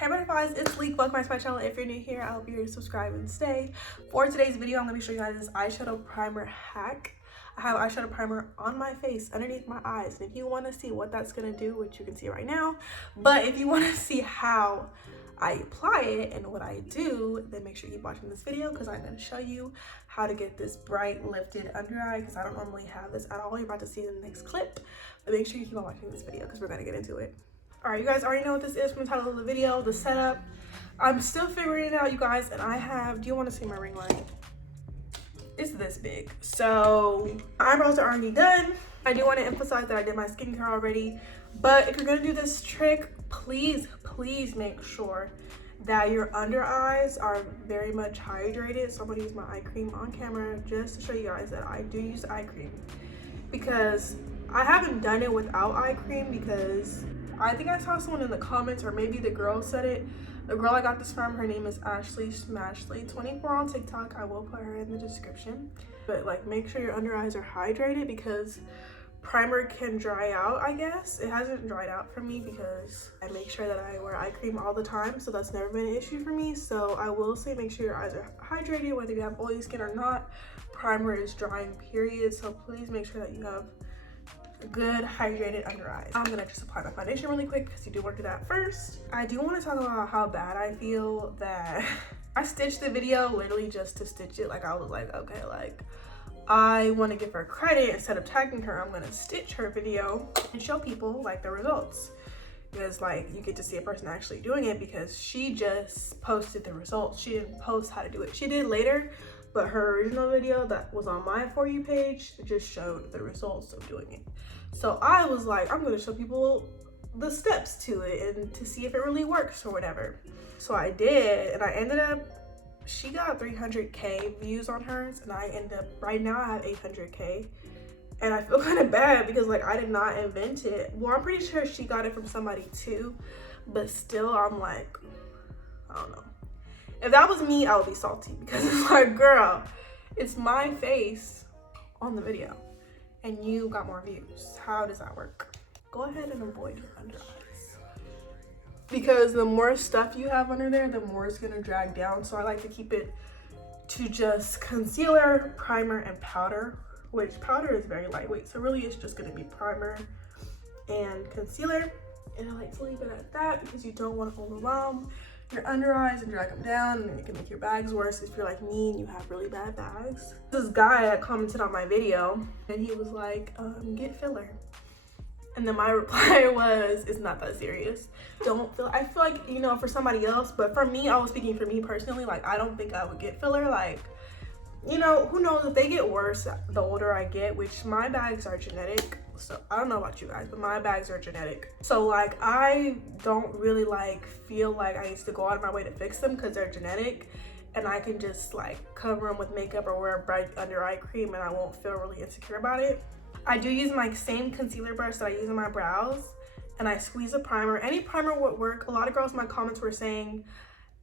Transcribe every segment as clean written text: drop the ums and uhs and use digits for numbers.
Hey butterflies, it's Leek. Welcome back to my channel. If you're new here, I hope you're here to subscribe and stay. For today's video, I'm going to be showing you guys this eyeshadow primer hack. I have eyeshadow primer on my face underneath my eyes, and if you want to see what that's going to do, which you can see right now, but if you want to see how I apply it and what I do, then make sure you keep watching this video because I'm going to show you how to get this bright lifted under eye, because I don't normally have this at all. You're about to see in the next clip, but make sure you keep on watching this video because we're going to get into it. All right, you guys already know what this is from the title of the video, the setup. I'm still figuring it out, you guys, and I have, do you want to see my ring light? It's this big. So my eyebrows are already done. I do want to emphasize that I did my skincare already, but if you're gonna do this trick, please make sure that your under eyes are very much hydrated. So I'm gonna use my eye cream on camera just to show you guys that I do use eye cream, because I haven't done it without eye cream, because I think I saw someone in the comments, or maybe the girl said it. The girl I got this from, her name is Ashley Smashley24 on TikTok. I will put her in the description. But like, make sure your under eyes are hydrated, because primer can dry out, I guess. It hasn't dried out for me because I make sure that I wear eye cream all the time, so that's never been an issue for me. So I will say make sure your eyes are hydrated, whether you have oily skin or not. Primer is drying, period. So please make sure that you have good hydrated under eyes. I'm gonna just apply my foundation really quick because you do want to do that first. I do want to talk about how bad I feel that I stitched the video literally just to stitch it. Like, I was like, okay, like, I want to give her credit. Instead of tagging her, I'm gonna stitch her video and show people like the results, because like you get to see a person actually doing it, because she just posted the results. She didn't post how to do it. She did later, but her original video that was on my For You page just showed the results of doing it. So I was like, I'm gonna show people the steps to it and to see if it really works or whatever. So I did, and I ended up, she got 300K views on hers, and I ended up, right now I have 800K. And I feel kind of bad because like I did not invent it. Well, I'm pretty sure she got it from somebody too, but still I'm like, I don't know. If that was me, I would be salty, because it's like, girl, it's my face on the video and you got more views. How does that work? Go ahead and avoid your under eyes, because the more stuff you have under there, the more it's gonna drag down. So I like to keep it to just concealer, primer, and powder, which powder is very lightweight. So really it's just gonna be primer and concealer. And I like to leave it at that because you don't want to overwhelm your under eyes and drag them down, and it can make your bags worse if you're like me and you have really bad bags. This guy had commented on my video and he was like, get filler. And then my reply was, it's not that serious. Don't feel, I feel like, you know, for somebody else, but for me, I was speaking for me personally, like I don't think I would get filler. Like, you know, who knows, if they get worse the older I get, which my bags are genetic. So I don't know about you guys, but my bags are genetic. So like, I don't really like feel like I used to go out of my way to fix them because they're genetic, and I can just like cover them with makeup or wear a bright under eye cream and I won't feel really insecure about it. I do use my same concealer brush that I use in my brows, and I squeeze a primer. Any primer would work. A lot of girls in my comments were saying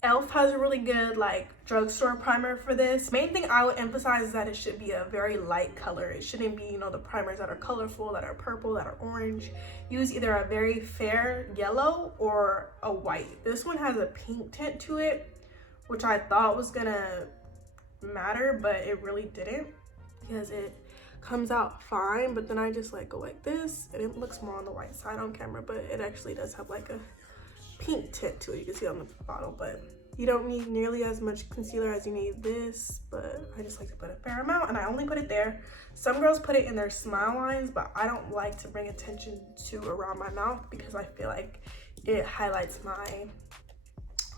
e.l.f. has a really good like drugstore primer for this. Main thing I would emphasize is that it should be a very light color. It shouldn't be, you know, the primers that are colorful, that are purple, that are orange. Use either a very fair yellow or a white. This one has a pink tint to it, which I thought was gonna matter, but it really didn't, because it comes out fine. But then I just like go like this, and it looks more on the white side on camera, but it actually does have like a pink tint to it. You can see on the bottle, but you don't need nearly as much concealer as you need this. But I just like to put a fair amount, and I only put it there. Some girls put it in their smile lines, but I don't like to bring attention to around my mouth, because I feel like it highlights my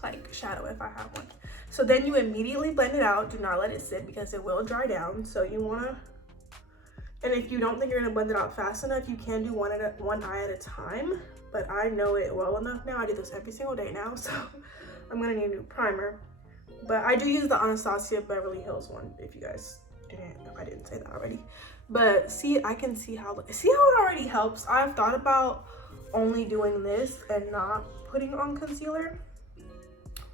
like shadow if I have one. So then you immediately blend it out. Do not let it sit, because it will dry down. So you want to, and if you don't think you're going to blend it out fast enough, you can do one eye at a time. But I know it well enough now. I do this every single day now, so I'm gonna need a new primer. But I do use the Anastasia Beverly Hills one, if you guys didn't, if I didn't say that already. But see, I can see how it already helps. I've thought about only doing this and not putting on concealer,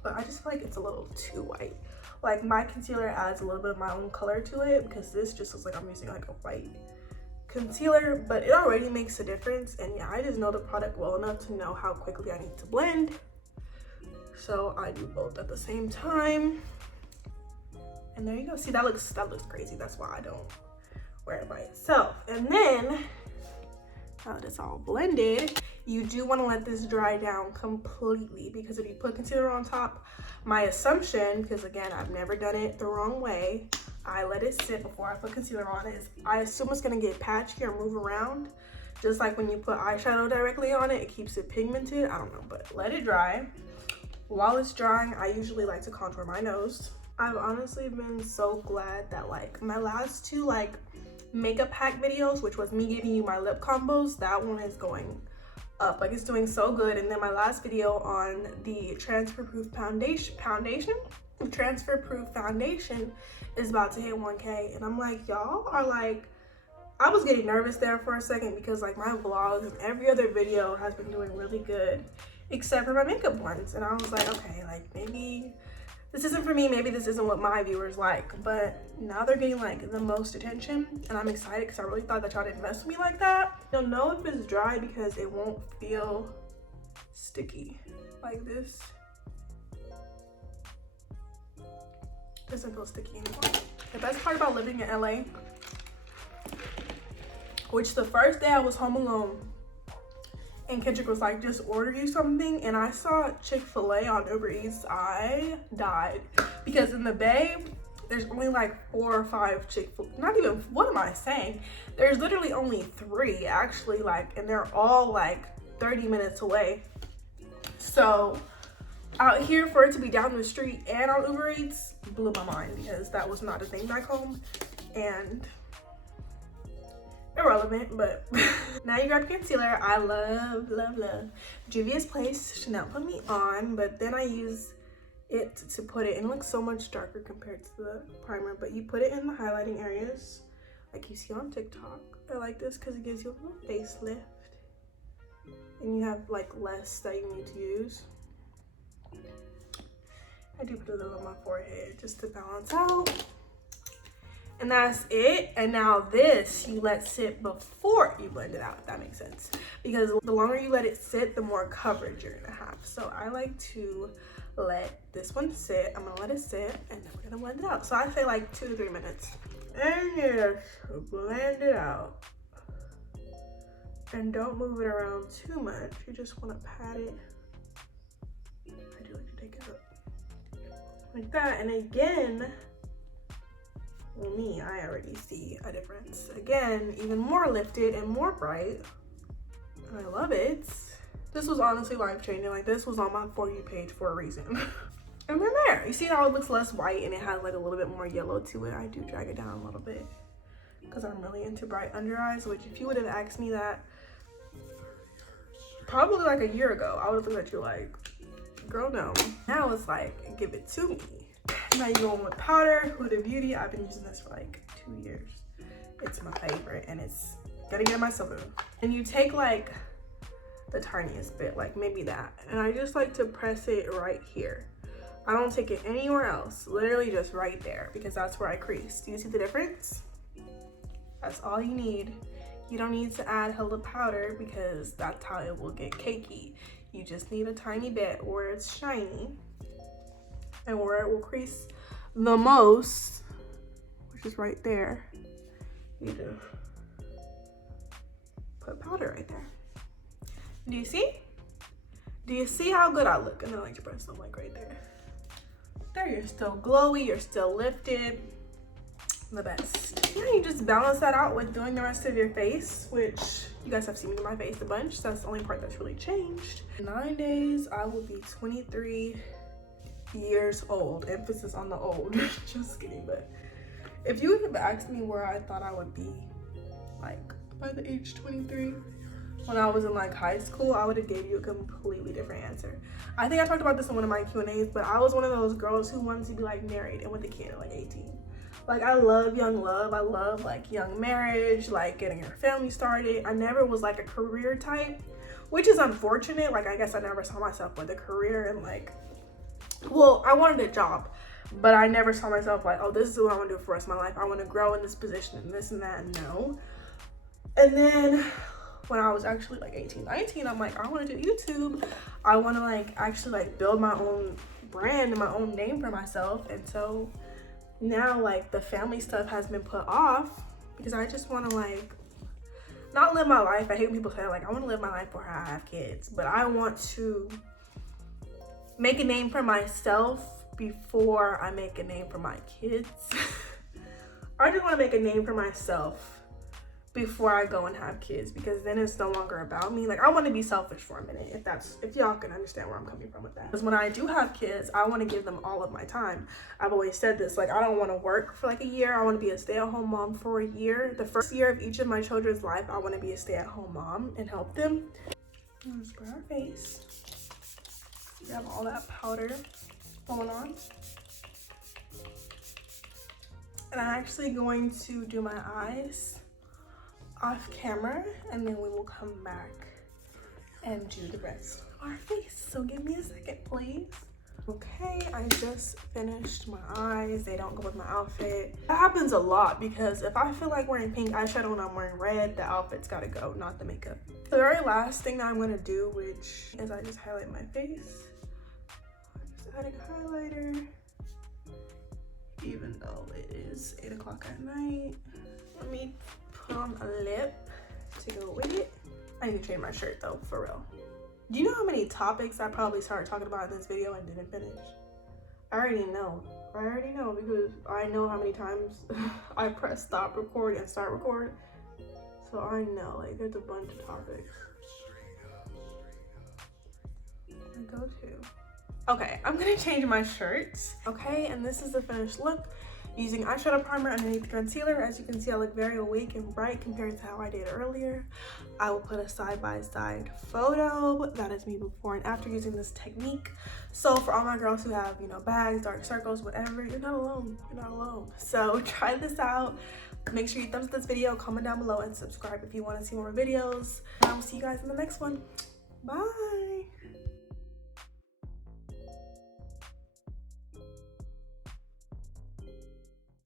but I just feel like it's a little too white. Like, my concealer adds a little bit of my own color to it, because this just looks like I'm using like a white concealer, but it already makes a difference. And yeah, I just know the product well enough to know how quickly I need to blend. so I do both at the same time. And there you go. See, that looks crazy. That's why I don't wear it by itself. And then now that it's all blended, you do want to let this dry down completely, because if you put concealer on top, my assumption, because again, I've never done it the wrong way, I let it sit before I put concealer on, is I assume it's going to get patchy or move around. Just like when you put eyeshadow directly on it, it keeps it pigmented. I don't know, but let it dry. While it's drying, I usually like to contour my nose. I've honestly been so glad that like my last two like makeup hack videos, which was me giving you my lip combos, that one is going up. Like, it's doing so good. And then my last video on the transfer proof foundation is about to hit 1K. And I'm like, y'all are like, I was getting nervous there for a second, because like my vlogs and every other video has been doing really good except for my makeup ones. And I was like, okay, like maybe this isn't for me, maybe this isn't what my viewers like. But now they're getting like the most attention, and I'm excited because I really thought that y'all didn't mess with me like that. You'll know if it's dry because it won't feel sticky like this. It doesn't feel sticky anymore. The best part about living in LA, which the first day I was home alone and Kendrick was like, just order you something, and I saw Chick-fil-A on Uber Eats, I died. Because in the Bay, there's only like 4 or 5 Chick-fil-A, not even, what am I saying? There's literally only 3 actually, like, and they're all like 30 minutes away. So out here, for it to be down the street and on Uber Eats blew my mind, because that was not a thing back home. And irrelevant, but now you grab concealer. I love Juvia's Place should not put me on, but then I use it to put it, and it looks so much darker compared to the primer. But you put it in the highlighting areas like you see on TikTok. I like this because it gives you a little facelift, and you have like less that you need to use. I do put a little on my forehead just to balance out. And that's it. And now this you let sit before you blend it out, if that makes sense. Because the longer you let it sit, the more coverage you're gonna have. So I like to let this one sit. I'm gonna let it sit, and then we're gonna blend it out. So I say like 2 to 3 minutes. And just blend it out. And don't move it around too much. You just wanna pat it. I do like to take it up like that. And again, well, me, I already see a difference. Again, even more lifted and more bright. I love it. This was honestly life-changing. Like, this was on my For You page for a reason. And then there, you see how it looks less white and it has like a little bit more yellow to it. I do drag it down a little bit because I'm really into bright under eyes, which if you would have asked me that probably like a year ago, I would have looked at you like, girl, no. Now it's like, give it to me. Now you're going with powder, Huda Beauty. I've been using this for like 2 years. It's my favorite, and it's gonna get my silver. And you take like the tiniest bit, like maybe that, and I just like to press it right here. I don't take it anywhere else, literally just right there, because that's where I crease. Do you see the difference? That's all you need. You don't need to add hella powder because that's how it will get cakey. You just need a tiny bit where it's shiny and where it will crease the most, which is right there. You just put powder right there. Do you see? Do you see how good I look? And I like to press them like right there. There, you're still glowy, you're still lifted. The best. Yeah, you just balance that out with doing the rest of your face, which you guys have seen me do my face a bunch, so that's the only part that's really changed. In 9 days, I will be 23 years old. Emphasis on the old. Just kidding. But if you would have asked me where I thought I would be like by the age 23 when I was in like high school, I would have gave you a completely different answer. I think I talked about this in one of my Q&As, but I was one of those girls who wanted to be like married and with a kid at like 18. Like, I love young love. I love like young marriage, like getting your family started. I never was like a career type, which is unfortunate. Like, I guess I never saw myself with a career and like, well, I wanted a job, but I never saw myself like, oh, this is what I want to do for the rest of my life. I want to grow in this position and this and that. No. And then when I was actually like 18, 19, I'm like, I want to do YouTube. I want to like actually like build my own brand and my own name for myself. And so now like the family stuff has been put off because I just want to like not live my life. I hate when people say like I want to live my life before I have kids, but I want to make a name for myself before I make a name for my kids. I just want to make a name for myself before I go and have kids, because then it's no longer about me. Like I want to be selfish for a minute, if y'all can understand where I'm coming from with that. Because when I do have kids, I want to give them all of my time. I've always said this, like I don't want to work for like a year. I want to be a stay-at-home mom for a year. The first year of each of my children's life, I want to be a stay-at-home mom and help them. Spray our face. We have all that powder going on. And I'm actually going to do my eyes off camera, and then we will come back and do the rest of our face. So give me a second, please. Okay, I just finished my eyes. They don't go with my outfit. That happens a lot because if I feel like wearing pink eyeshadow and I'm wearing red, the outfit's gotta go, not the makeup. The very last thing that I'm gonna do, which is I just highlight my face. I'm just adding highlighter, even though it is 8 o'clock at night. Let me put on a lip to go with it. I need to change my shirt though, for real. Do you know how many topics I probably started talking about in this video and didn't finish? I already know because I know how many times I press stop record and start record. So I know, like there's a bunch of topics I go to. Okay, I'm gonna change my shirt. Okay, and this is the finished look. Using eyeshadow primer underneath the concealer. As you can see, I look very awake and bright compared to how I did earlier. I will put a side-by-side photo. That is me before and after using this technique. So for all my girls who have, you know, bags, dark circles, whatever, you're not alone. You're not alone. So try this out. Make sure you thumbs up this video, comment down below, and subscribe if you want to see more videos. And I will see you guys in the next one. Bye.